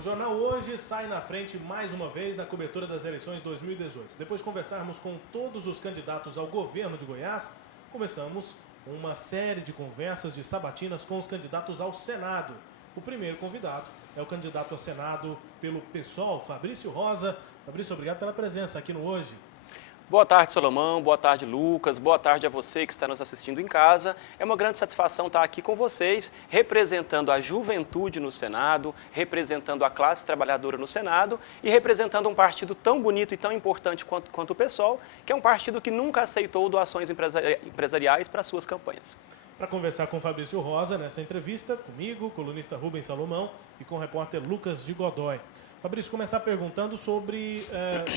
O Jornal Hoje sai na frente mais uma vez na cobertura das eleições 2018. Depois de conversarmos com todos os candidatos ao governo de Goiás, começamos uma série de conversas de sabatinas com os candidatos ao Senado. O primeiro convidado é o candidato ao Senado pelo PSOL, Fabrício Rosa. Fabrício, obrigado pela presença aqui no Hoje. Boa tarde, Solomão. Boa tarde, Lucas. Boa tarde a você que está nos assistindo em casa. É uma grande satisfação estar aqui com vocês, representando a juventude no Senado, representando a classe trabalhadora no Senado e representando um partido tão bonito e tão importante quanto o PSOL, que é um partido que nunca aceitou doações empresariais para suas campanhas. Para conversar com Fabrício Rosa nessa entrevista, comigo, colunista Rubens Salomão e com o repórter Lucas de Godoy. Fabrício, começar perguntando sobre,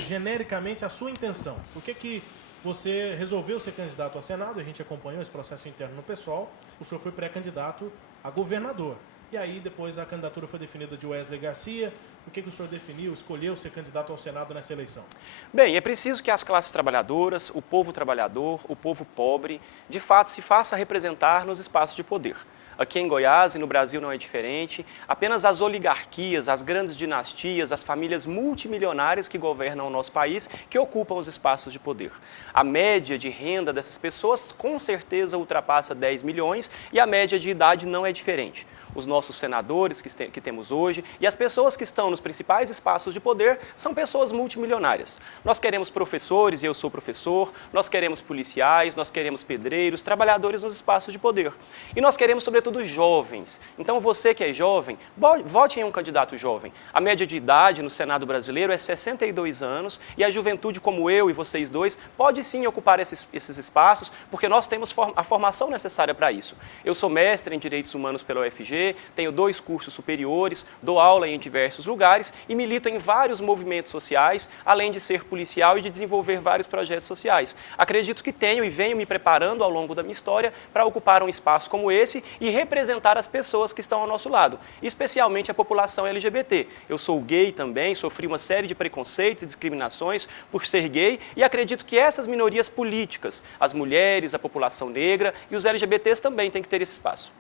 genericamente, a sua intenção. Por que você resolveu ser candidato ao Senado? A gente acompanhou esse processo interno no PSOL. O senhor foi pré-candidato a governador. E aí, depois, a candidatura foi definida de Wesley Garcia. Por que o senhor escolheu ser candidato ao Senado nessa eleição? Bem, é preciso que as classes trabalhadoras, o povo trabalhador, o povo pobre, de fato se faça representar nos espaços de poder. Aqui em Goiás e no Brasil não é diferente. Apenas as oligarquias, as grandes dinastias, as famílias multimilionárias que governam o nosso país que ocupam os espaços de poder. A média de renda dessas pessoas com certeza ultrapassa 10 milhões e a média de idade não é diferente. Os nossos senadores que temos hoje e as pessoas que estão nos principais espaços de poder são pessoas multimilionárias. Nós queremos professores, e eu sou professor, nós queremos policiais, nós queremos pedreiros, trabalhadores nos espaços de poder. E nós queremos, sobretudo, jovens. Então, você que é jovem, vote em um candidato jovem. A média de idade no Senado brasileiro é 62 anos e a juventude como eu e vocês dois pode sim ocupar esses espaços porque nós temos a formação necessária para isso. Eu sou mestre em Direitos Humanos pela UFG, tenho 2 cursos superiores, dou aula em diversos lugares e milito em vários movimentos sociais, além de ser policial e de desenvolver vários projetos sociais. Acredito que tenho e venho me preparando ao longo da minha história para ocupar um espaço como esse e representar as pessoas que estão ao nosso lado, especialmente a população LGBT. Eu sou gay também, sofri uma série de preconceitos e discriminações por ser gay e acredito que essas minorias políticas, as mulheres, a população negra e os LGBTs também têm que ter esse espaço.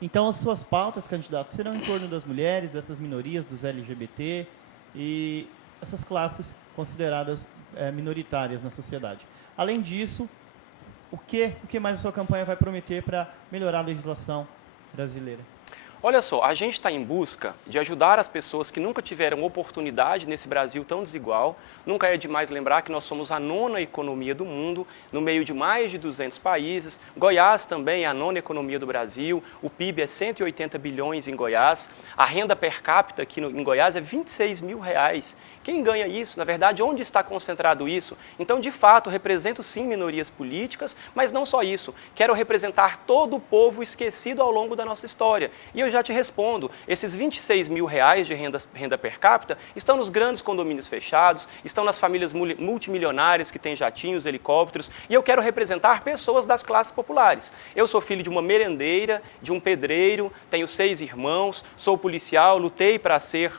Então, as suas pautas, candidato, serão em torno das mulheres, dessas minorias, dos LGBT e essas classes consideradas minoritárias na sociedade. Além disso, o que mais a sua campanha vai prometer para melhorar a legislação brasileira? Olha só, a gente está em busca de ajudar as pessoas que nunca tiveram oportunidade nesse Brasil tão desigual. Nunca é demais lembrar que nós somos a 9ª economia do mundo, no meio de mais de 200 países. Goiás também é a 9ª economia do Brasil, o PIB é 180 bilhões em Goiás. A renda per capita aqui em Goiás é 26 mil reais. Quem ganha isso? Na verdade, onde está concentrado isso? Então, de fato, represento sim minorias políticas, mas não só isso. Quero representar todo o povo esquecido ao longo da nossa história. E eu já te respondo, esses 26 mil reais de renda per capita estão nos grandes condomínios fechados, estão nas famílias multimilionárias que têm jatinhos, helicópteros, e eu quero representar pessoas das classes populares. Eu sou filho de uma merendeira, de um pedreiro, tenho 6 irmãos, sou policial, lutei para ser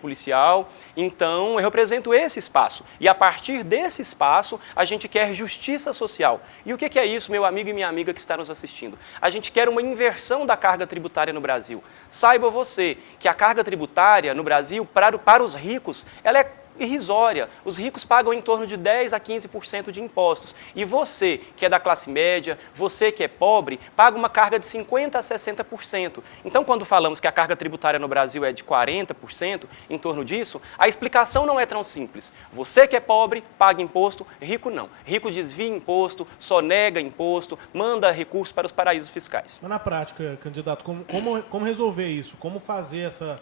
policial, então eu represento esse espaço. E a partir desse espaço, a gente quer justiça social. E o que é isso, meu amigo e minha amiga que está nos assistindo? A gente quer uma inversão da carga tributária no Brasil. Saiba você que a carga tributária no Brasil, para os ricos, ela é irrisória. Os ricos pagam em torno de 10% a 15% de impostos. E você, que é da classe média, você que é pobre, paga uma carga de 50% a 60%. Então, quando falamos que a carga tributária no Brasil é de 40%, em torno disso, a explicação não é tão simples. Você que é pobre, paga imposto, rico não. Rico desvia imposto, sonega imposto, manda recursos para os paraísos fiscais. Mas na prática, candidato, como resolver isso? Como fazer essa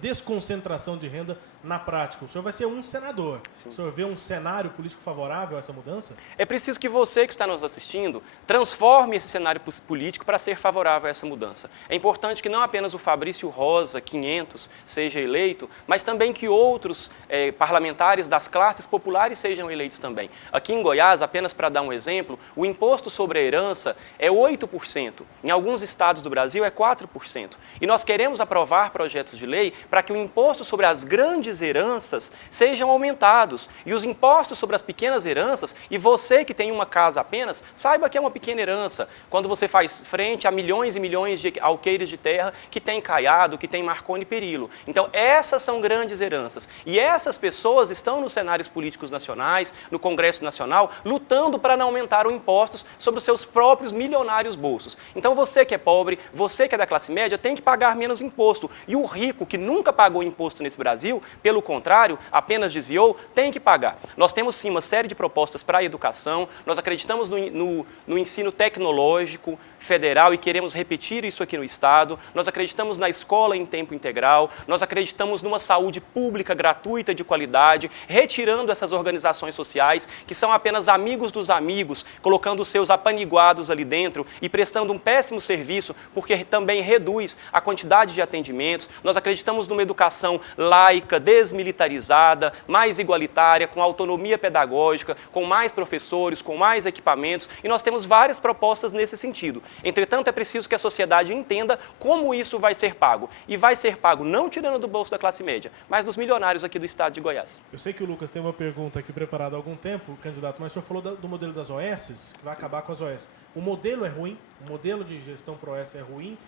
desconcentração de renda na prática? O senhor vai ser um senador. Sim. O senhor vê um cenário político favorável a essa mudança? É preciso que você que está nos assistindo transforme esse cenário político para ser favorável a essa mudança. É importante que não apenas o Fabrício Rosa, 500, seja eleito, mas também que outros parlamentares das classes populares sejam eleitos também. Aqui em Goiás, apenas para dar um exemplo, o imposto sobre a herança é 8%. Em alguns estados do Brasil é 4%. E nós queremos aprovar projetos de lei para que o imposto sobre as grandes grandes heranças sejam aumentados. E os impostos sobre as pequenas heranças, e você que tem uma casa apenas, saiba que é uma pequena herança, quando você faz frente a milhões e milhões de alqueires de terra que tem Caiado, que tem Marconi Perillo. Então, essas são grandes heranças. E essas pessoas estão nos cenários políticos nacionais, no Congresso Nacional, lutando para não aumentar os impostos sobre os seus próprios milionários bolsos. Então, você que é pobre, você que é da classe média, tem que pagar menos imposto. E o rico, que nunca pagou imposto nesse Brasil, pelo contrário, apenas desviou, tem que pagar. Nós temos, sim, uma série de propostas para a educação, nós acreditamos no ensino tecnológico federal e queremos repetir isso aqui no Estado, nós acreditamos na escola em tempo integral, nós acreditamos numa saúde pública gratuita de qualidade, retirando essas organizações sociais que são apenas amigos dos amigos, colocando os seus apaniguados ali dentro e prestando um péssimo serviço, porque também reduz a quantidade de atendimentos. Nós acreditamos numa educação laica, desmilitarizada, mais igualitária, com autonomia pedagógica, com mais professores, com mais equipamentos, e nós temos várias propostas nesse sentido. Entretanto, é preciso que a sociedade entenda como isso vai ser pago. E vai ser pago não tirando do bolso da classe média, mas dos milionários aqui do estado de Goiás. Eu sei que o Lucas tem uma pergunta aqui preparada há algum tempo, candidato, mas o senhor falou do modelo das OS, que vai acabar com as OS. O modelo é ruim, o modelo de gestão por OS é ruim.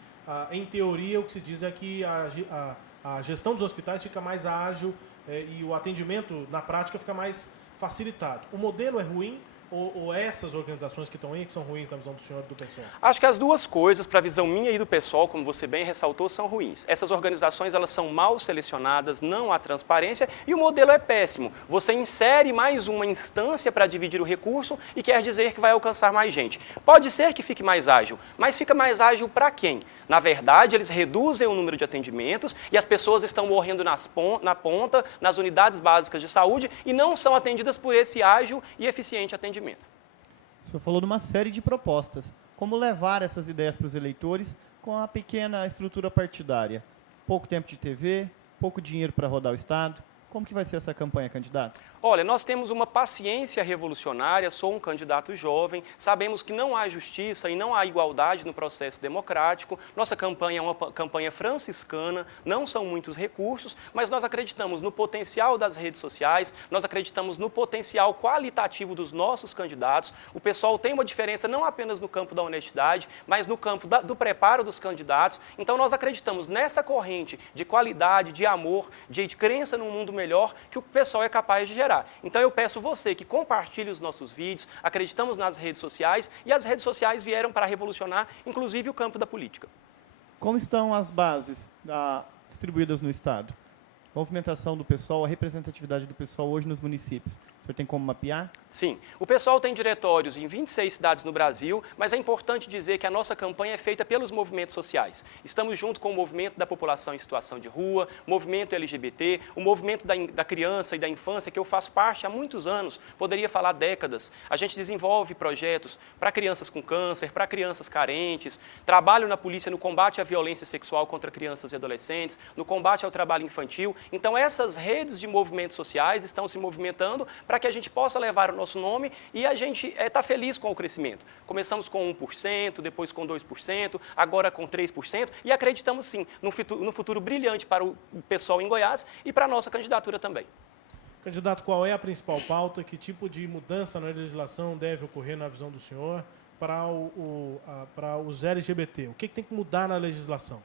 Em teoria, o que se diz é que a gestão dos hospitais fica mais ágil e o atendimento, na prática, fica mais facilitado. O modelo é ruim ou essas organizações que estão aí, que são ruins na visão do senhor e do pessoal? Acho que as duas coisas, para a visão minha e do pessoal, como você bem ressaltou, são ruins. Essas organizações, elas são mal selecionadas, não há transparência e o modelo é péssimo. Você insere mais uma instância para dividir o recurso e quer dizer que vai alcançar mais gente. Pode ser que fique mais ágil, mas fica mais ágil para quem? Na verdade, eles reduzem o número de atendimentos e as pessoas estão morrendo na ponta, nas unidades básicas de saúde e não são atendidas por esse ágil e eficiente atendimento. O senhor falou de uma série de propostas. Como levar essas ideias para os eleitores com a pequena estrutura partidária? Pouco tempo de TV, pouco dinheiro para rodar o Estado. Como que vai ser essa campanha, candidato? Olha, nós temos uma paciência revolucionária, sou um candidato jovem, sabemos que não há justiça e não há igualdade no processo democrático, nossa campanha é uma campanha franciscana, não são muitos recursos, mas nós acreditamos no potencial das redes sociais, nós acreditamos no potencial qualitativo dos nossos candidatos, o pessoal tem uma diferença não apenas no campo da honestidade, mas no campo do preparo dos candidatos, então nós acreditamos nessa corrente de qualidade, de amor, de crença num mundo melhor que o pessoal é capaz de gerar. Então eu peço você que compartilhe os nossos vídeos, acreditamos nas redes sociais e as redes sociais vieram para revolucionar, inclusive o campo da política. Como estão as bases distribuídas no Estado? Movimentação do pessoal, a representatividade do pessoal hoje nos municípios. O senhor tem como mapear? Sim. O pessoal tem diretórios em 26 cidades no Brasil, mas é importante dizer que a nossa campanha é feita pelos movimentos sociais. Estamos junto com o movimento da população em situação de rua, movimento LGBT, o movimento da criança e da infância, que eu faço parte há muitos anos, poderia falar décadas. A gente desenvolve projetos para crianças com câncer, para crianças carentes, trabalho na polícia no combate à violência sexual contra crianças e adolescentes, no combate ao trabalho infantil. Então, essas redes de movimentos sociais estão se movimentando para que a gente possa levar o nosso nome e a gente está feliz com o crescimento. Começamos com 1%, depois com 2%, agora com 3% e acreditamos sim no futuro brilhante para o pessoal em Goiás e para a nossa candidatura também. Candidato, qual é a principal pauta? Que tipo de mudança na legislação deve ocorrer na visão do senhor para os LGBT? O que tem que mudar na legislação?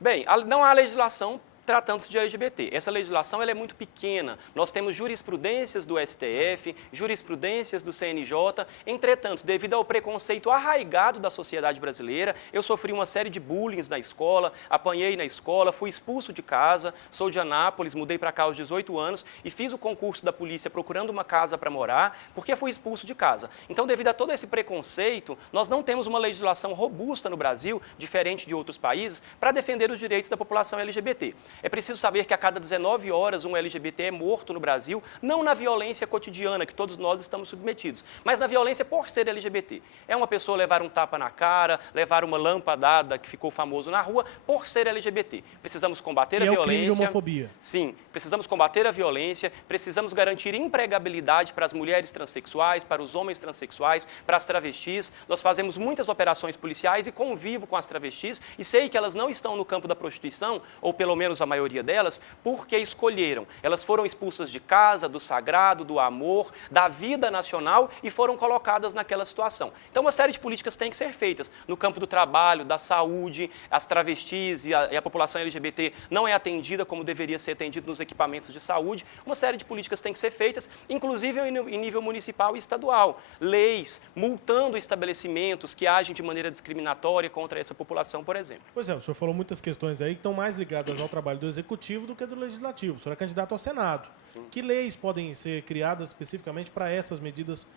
Bem, não há legislação tratando-se de LGBT. Essa legislação ela é muito pequena. Nós temos jurisprudências do STF, jurisprudências do CNJ. Entretanto, devido ao preconceito arraigado da sociedade brasileira, eu sofri uma série de bullying na escola, apanhei na escola, fui expulso de casa, sou de Anápolis, mudei para cá aos 18 anos e fiz o concurso da polícia procurando uma casa para morar, porque fui expulso de casa. Então, devido a todo esse preconceito, nós não temos uma legislação robusta no Brasil, diferente de outros países, para defender os direitos da população LGBT. É preciso saber que a cada 19 horas um LGBT é morto no Brasil, não na violência cotidiana que todos nós estamos submetidos, mas na violência por ser LGBT. É uma pessoa levar um tapa na cara, levar uma lampadada que ficou famoso na rua por ser LGBT. Precisamos combater a violência. É o crime de homofobia. Sim, precisamos combater a violência, precisamos garantir empregabilidade para as mulheres transexuais, para os homens transexuais, para as travestis. Nós fazemos muitas operações policiais e convivo com as travestis e sei que elas não estão no campo da prostituição, ou pelo menos sua maioria delas, porque escolheram. Elas foram expulsas de casa, do sagrado, do amor, da vida nacional e foram colocadas naquela situação. Então, uma série de políticas tem que ser feitas no campo do trabalho, da saúde, as travestis e a população LGBT não é atendida como deveria ser atendida nos equipamentos de saúde. Uma série de políticas tem que ser feitas, inclusive em nível municipal e estadual. Leis, multando estabelecimentos que agem de maneira discriminatória contra essa população, por exemplo. Pois é, o senhor falou muitas questões aí que estão mais ligadas ao trabalho do Executivo do que do Legislativo. O senhor é candidato ao Senado. Sim. Que leis podem ser criadas especificamente para essas medidas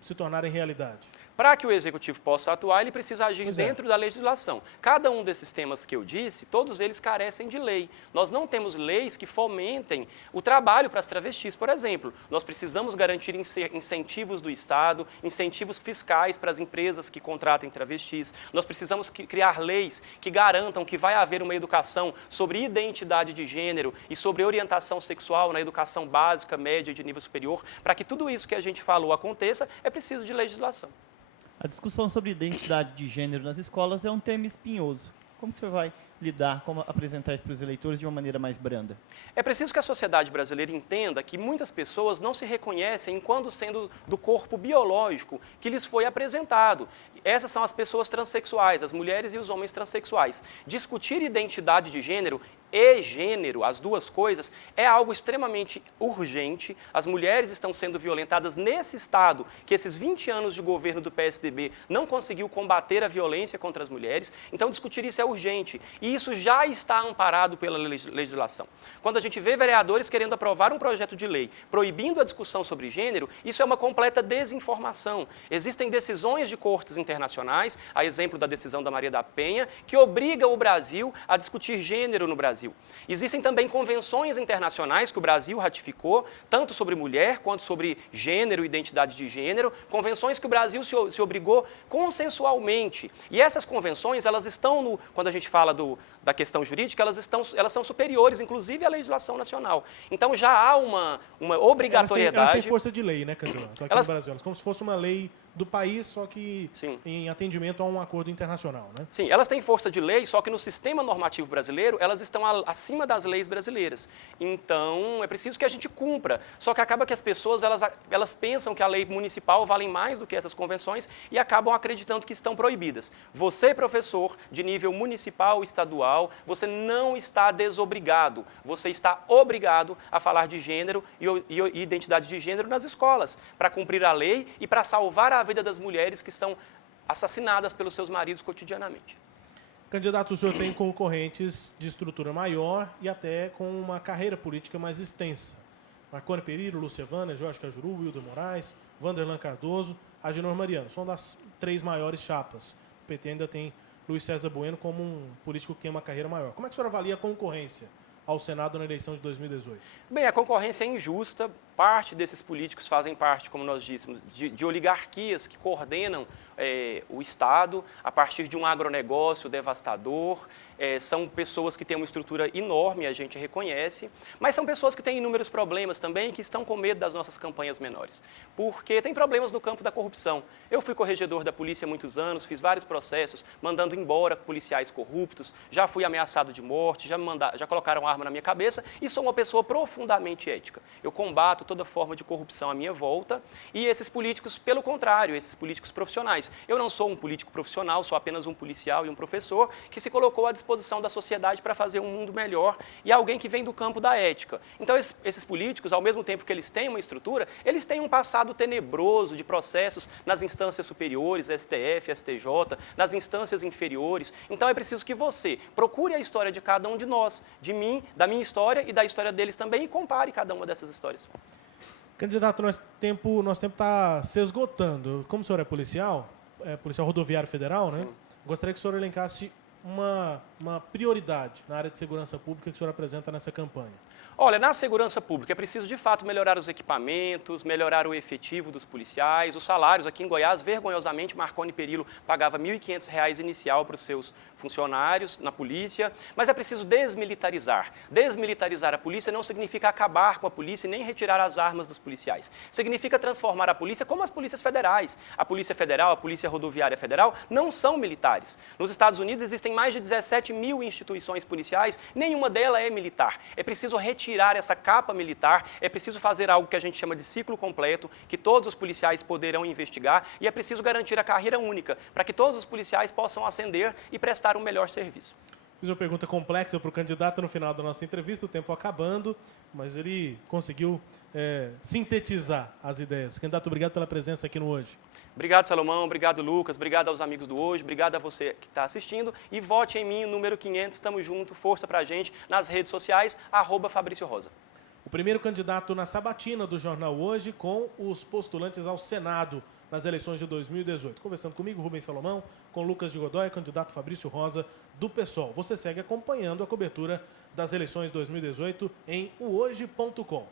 se tornarem realidade? Para que o Executivo possa atuar, ele precisa agir dentro da legislação. Cada um desses temas que eu disse, todos eles carecem de lei. Nós não temos leis que fomentem o trabalho para as travestis, por exemplo. Nós precisamos garantir incentivos do Estado, incentivos fiscais para as empresas que contratem travestis. Nós precisamos criar leis que garantam que vai haver uma educação sobre identidade de gênero e sobre orientação sexual na educação básica, média e de nível superior. Para que tudo isso que a gente falou aconteça, é preciso de legislação. A discussão sobre identidade de gênero nas escolas é um tema espinhoso. Como que o senhor vai lidar, como apresentar isso para os eleitores de uma maneira mais branda? É preciso que a sociedade brasileira entenda que muitas pessoas não se reconhecem enquanto sendo do corpo biológico que lhes foi apresentado. Essas são as pessoas transexuais, as mulheres e os homens transexuais. Discutir identidade de gênero e gênero, as duas coisas, é algo extremamente urgente. As mulheres estão sendo violentadas nesse estado que esses 20 anos de governo do PSDB não conseguiu combater a violência contra as mulheres. Então, discutir isso é urgente. E isso já está amparado pela legislação. Quando a gente vê vereadores querendo aprovar um projeto de lei proibindo a discussão sobre gênero, isso é uma completa desinformação. Existem decisões de cortes internacionais, a exemplo da decisão da Maria da Penha, que obriga o Brasil a discutir gênero no Brasil. Existem também convenções internacionais que o Brasil ratificou, tanto sobre mulher quanto sobre gênero e identidade de gênero, convenções que o Brasil se obrigou consensualmente. E essas convenções, elas estão, quando a gente fala da questão jurídica, elas são superiores, inclusive, à legislação nacional. Então, já há uma obrigatoriedade... Elas têm força de lei, né, candidato? Aqui no Brasil. Elas como se fosse uma lei do país, só que em atendimento a um acordo internacional, né? Sim, elas têm força de lei, só que no sistema normativo brasileiro, elas estão acima das leis brasileiras. Então, é preciso que a gente cumpra. Só que acaba que as pessoas, elas pensam que a lei municipal vale mais do que essas convenções e acabam acreditando que estão proibidas. Você, professor, de nível municipal, estadual, você não está desobrigado. Você está obrigado a falar de gênero e identidade de gênero nas escolas, para cumprir a lei e para salvar a vida das mulheres que são assassinadas pelos seus maridos cotidianamente. Candidato, o senhor tem concorrentes de estrutura maior e até com uma carreira política mais extensa. Marconi Perillo, Lúcia Vânia, Jorge Cajuru, Wilder Moraes, Vanderlan Cardoso, Agenor Mariano. São das 3 maiores chapas. O PT ainda tem Luiz César Bueno como um político que tem uma carreira maior. Como é que o senhor avalia a concorrência ao Senado na eleição de 2018? Bem, a concorrência é injusta. Parte desses políticos fazem parte, como nós dissemos, de oligarquias que coordenam o Estado a partir de um agronegócio devastador. São pessoas que têm uma estrutura enorme, a gente reconhece, mas são pessoas que têm inúmeros problemas também, que estão com medo das nossas campanhas menores, porque tem problemas no campo da corrupção. Eu fui corregedor da polícia há muitos anos, fiz vários processos, mandando embora policiais corruptos, já fui ameaçado de morte, já colocaram arma na minha cabeça e sou uma pessoa profundamente ética. Eu combato toda forma de corrupção à minha volta e esses políticos, pelo contrário, esses políticos profissionais. Eu não sou um político profissional, sou apenas um policial e um professor que se colocou à disposição da sociedade para fazer um mundo melhor e alguém que vem do campo da ética. Então, esses políticos, ao mesmo tempo que eles têm uma estrutura, eles têm um passado tenebroso de processos nas instâncias superiores, STF, STJ, nas instâncias inferiores. Então, é preciso que você procure a história de cada um de nós, de mim, da minha história e da história deles também e compare cada uma dessas histórias. Candidato, nosso tempo está se esgotando. Como o senhor é policial rodoviário federal, né? Sim. Gostaria que o senhor elencasse uma prioridade na área de segurança pública que o senhor apresenta nessa campanha. Olha, na segurança pública é preciso, de fato, melhorar os equipamentos, melhorar o efetivo dos policiais, os salários. Aqui em Goiás, vergonhosamente, Marconi Perillo pagava R$ 1.500 inicial para os seus funcionários na polícia, mas é preciso desmilitarizar. Desmilitarizar a polícia não significa acabar com a polícia e nem retirar as armas dos policiais. Significa transformar a polícia como as polícias federais. A Polícia Federal, a Polícia Rodoviária Federal, não são militares. Nos Estados Unidos existem mais de 17 mil instituições policiais, nenhuma delas é militar. É preciso retirar essa capa militar, é preciso fazer algo que a gente chama de ciclo completo, que todos os policiais poderão investigar, e é preciso garantir a carreira única, para que todos os policiais possam ascender e prestar um melhor serviço. Fiz uma pergunta complexa para o candidato no final da nossa entrevista, o tempo acabando, mas ele conseguiu sintetizar as ideias. Candidato, obrigado pela presença aqui no Hoje. Obrigado, Salomão. Obrigado, Lucas. Obrigado aos amigos do Hoje. Obrigado a você que está assistindo. E vote em mim, número 500. Estamos juntos. Força para a gente nas redes sociais, @Fabrício Rosa. O primeiro candidato na sabatina do Jornal Hoje com os postulantes ao Senado nas eleições de 2018. Conversando comigo, Rubens Salomão, com Lucas de Godoy, candidato Fabrício Rosa, do PSOL. Você segue acompanhando a cobertura das eleições 2018 em uhoje.com.